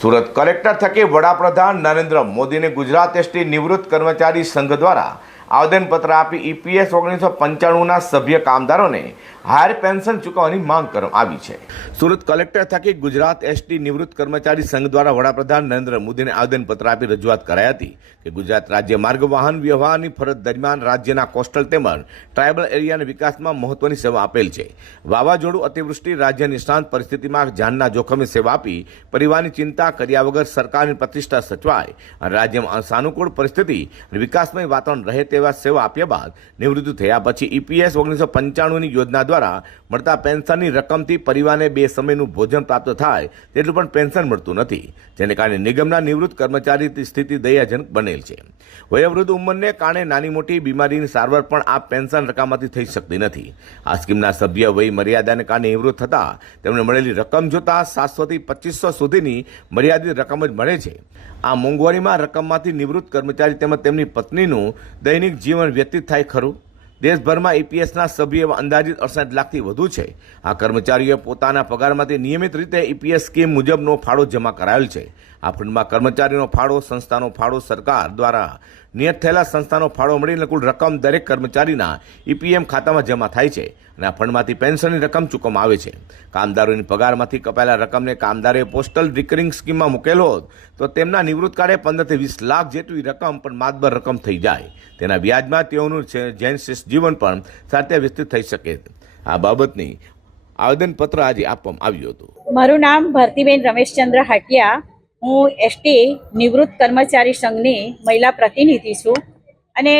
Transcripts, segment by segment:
Surat collector થકી વડાપ્રધાન નરેન્દ્ર મોદીને ગુજરાત એસટી નિવૃત્ત કર્મચારી સંઘ દ્વારા આવેદનપત્ર આપી ઈપીએસ ઓગણીસો પંચાણુંના સભ્ય કામદારોને હાયર પેન્શન ચૂકવવાની માંગ કરવામાં આવી છે. સુરત કલેક્ટર થકી ગુજરાત એસટી નિવૃત્ત કર્મચારી સંઘ દ્વારા વડાપ્રધાન નરેન્દ્ર મોદીને આવેદનપત્ર આપી રજૂઆત કરાઈ હતી કે ગુજરાત રાજ્ય માર્ગ, વાહન વ્યવહારની ફરજ દરમિયાન રાજ્યના કોસ્ટલ તેમજ ટ્રાયબલ એરિયાના વિકાસમાં મહત્વની સેવા આપેલ છે. વાવાઝોડું અતિવૃષ્ટિ રાજ્યની શાંત પરિસ્થિતિમાં જાનના જોખમે સેવા આપી પરિવારની ચિંતા કર્યા વગર સરકારની પ્રતિષ્ઠા સચવાય અને રાજ્યમાં સાનુકૂળ પરિસ્થિતિ અને વિકાસમય વાતાવરણ રહે તેવા સેવા આપ્યા બાદ નિવૃત્ત થયા પછી ઈપીએસ ઓગણીસો પંચાણુંની યોજના દ્વારા મળતા પેન્શનની રકમથી પરિવારને બે સમયનું ભોજન પ્રાપ્ત થાય તેટલું પણ પેન્શન મળતું નથી, જેને કારણે નિગમના નિવૃત્ત કર્મચારી સ્થિતિ દયાજનક બનેલ છે. વયોવૃદ્ધ ઉંમરને કારણે નાની મોટી બીમારીની સારવાર પણ આ પેન્શન રકમમાંથી થઈ શકતી નથી. આ સ્કીમના સભ્ય વય મર્યાદાને કારણે નિવૃત્ત થતા તેમને મળેલી રકમ જોતા સાતસોથી પચીસો સુધીની મર્યાદિત રકમ જ મળે છે. આ મોંઘવારીમાં રકમમાંથી નિવૃત્ત કર્મચારી તેમજ તેમની પત્નીનું દૈનિક જીવન વ્યતીત થાય ખરું? દેશભરમાં ઈપીએસના સભ્યો અંદાજિત અડસઠ લાખથી વધુ છે. આ કર્મચારીઓએ પોતાના પગારમાંથી નિયમિત રીતે ઈપીએસ સ્કીમ મુજબનો ફાળો જમા કરાયેલ છે. આ ફંડમાં કર્મચારીનો ફાળો, સંસ્થાનો ફાળો સરકાર દ્વારા નિયત થયેલા સંસ્થાનો ફાળો મળીને કુલ રકમ દરેક કર્મચારીના ઈપીએમ ખાતામાં જમા થાય છે અને આ ફંડમાંથી પેન્શનની રકમ ચૂકવવામાં આવે છે. કામદારોની પગારમાંથી કપાયેલા રકમને કામદારે પોસ્ટલ રિકરિંગ સ્કીમમાં મૂકેલો હોત તો તેમના નિવૃત્ત કાળે પંદરથી વીસ લાખ જેટલી રકમ પણ માતબર રકમ થઈ જાય. તેના વ્યાજમાં તેઓનું જૈન શિષ્ટ જીવન પણ સાથે વિસ્તૃત થઈ શકે. આ બાબતની આવેદનપત્ર આજે આપવામાં આવ્યું હતું. મારું નામ ભારતીબેન રમેશચંદ્ર હાટિયા. હું એસટી નિવૃત્ત કર્મચારી સંઘની મહિલા પ્રતિનિધિ છું અને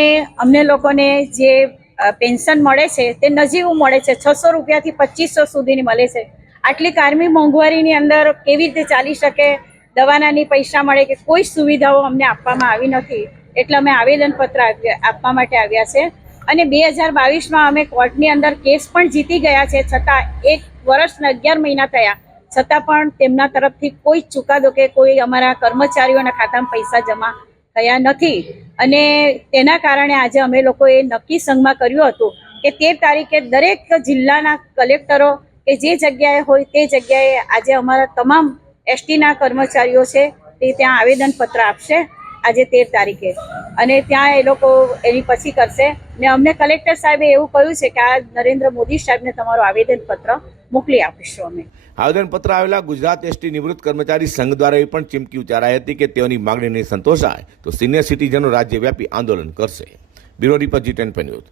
અમને લોકોને જે પેન્શન મળે છે તે નજીવું મળે છે. છસો રૂપિયાથી પચીસો સુધીની મળે છે. આટલી કારમી મોંઘવારીની અંદર કેવી રીતે ચાલી શકે? દવાનાની પૈસા મળે કે કોઈ સુવિધાઓ અમને આપવામાં આવી નથી એટલે અમે આવેદનપત્ર આપવા માટે આવ્યા છે. અને બે હજાર બાવીસમાં અમે કોર્ટની અંદર કેસ પણ જીતી ગયા છે છતાં એક વર્ષ ને અગિયાર મહિના થયા. છતાં પણ તેમના તરફથી કોઈ ચુકાદો કે કોઈ અમારા કર્મચારીઓના ખાતામાં પૈસા જમા થયા નથી. અને તેના કારણે આજે અમે લોકોએ નક્કી સંઘમાં કર્યું હતું કે તેર તારીખે દરેક જિલ્લાના કલેક્ટરો કે જે જગ્યાએ હોય તે જગ્યાએ આજે અમારા તમામ એસટીના કર્મચારીઓ છે તે ત્યાં આવેદનપત્ર આપશે આજે તેર તારીખે. અને ત્યાં એ લોકો એની પછી કરશે. ને અમને કલેક્ટર સાહેબે એવું કહ્યું છે કે આ નરેન્દ્ર મોદી સાહેબને તમારું આવેદનપત્ર મોકલી આપીશું અમે. આવેદનપત્ર આવેલા ગુજરાત એસટી નિવૃત્ત કર્મચારી સંઘ દ્વારા એ પણ ચીમકી ઉચ્ચારાઈ હતી કે તેઓની માંગણી નહીં સંતોષાય તો સિનિયર સિટીઝનો રાજ્યવ્યાપી આંદોલન કરશે. Bureau report G ten news.